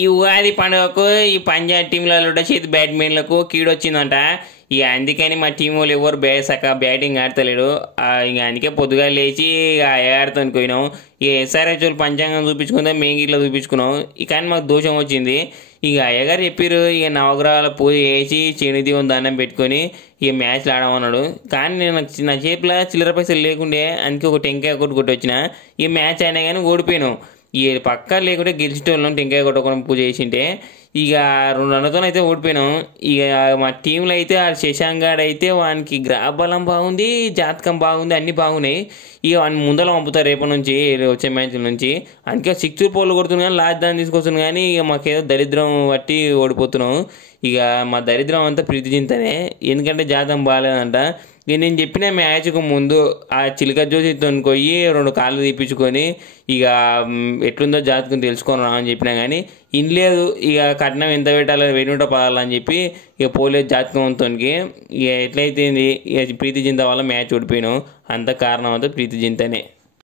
ఈ ఉగాది పండుగకు ఈ పంజాబ్ టీంలలో చేతి బ్యాట్స్మెన్లకు కీడొచ్చిందంట. ఇక అందుకని మా టీం వాళ్ళు ఎవరు బ్యాటింగ్ ఆడతలేడు. ఇక అందుకే పొద్దుగా లేచి ఇక ఆడుతాను పోయినాం. ఇక ఎస్ఆర్హెచ్ వాళ్ళు పంచాంగం చూపించుకుందాం, మేము ఇట్లా చూపించుకున్నాం. ఇక కానీ మాకు దోషం వచ్చింది. ఇక అయ్యగారు చెప్పారు ఇక నవగ్రహాల పూజ చేసి శనిదేవుని దండం పెట్టుకొని ఇక మ్యాచ్లు ఆడమన్నాడు. కానీ నేను నా చేతిలో చిల్లర పైసలు లేకుండే అందుకే ఒక టెంకాయ కొట్టుకొచ్చిన. ఈ మ్యాచ్ అయినా కానీ ఓడిపోయాను. ఇక పక్క లేకుంటే గెలిచేటోళ్ళం టెంకాయ కొట్టుకోవడం పూజ చేసింటే. ఇక 2 రన్లతో అయితే ఓడిపోయినాం. ఇక మా టీంలో అయితే ఆ శశాంక్ గాడు అయితే వానికి గ్రాబలం బాగుంది, జాతకం బాగుంది, అన్నీ బాగున్నాయి. ఇక వాడిని ముందర పంపుతారు రేపటి నుంచి వచ్చే మ్యాచ్ల నుంచి. అందుకే 6 పోలు కొడుతున్నాం కానీ లాస్ట్ దాన్ని తీసుకొస్తున్నాం. కానీ ఇక మాకేదో దరిద్రం బట్టి ఓడిపోతున్నాం. ఇక మా దరిద్రం అంతా ప్రీతి చింతనే, ఎందుకంటే జాతకం బాగాలేదంట. ఇక నేను చెప్పిన మ్యాచ్కు ముందు ఆ చిలక జోసితో పోయి 2 కాళ్ళు తీపించుకొని ఇక ఎట్లుందో జాతకం తెలుసుకొని అని చెప్పినా కానీ ఇనలేదు. ఇక కట్నం ఎంత పెట్టాలో 1000 పడాలని చెప్పి ఇక పోలేదు జాతకంతోనికి. ఇక ఎట్లయితే ఇక ప్రీతి చింత వల్ల మ్యాచ్ ఓడిపోయినాం. అంత కారణం అంతా ప్రీతి చింతనే.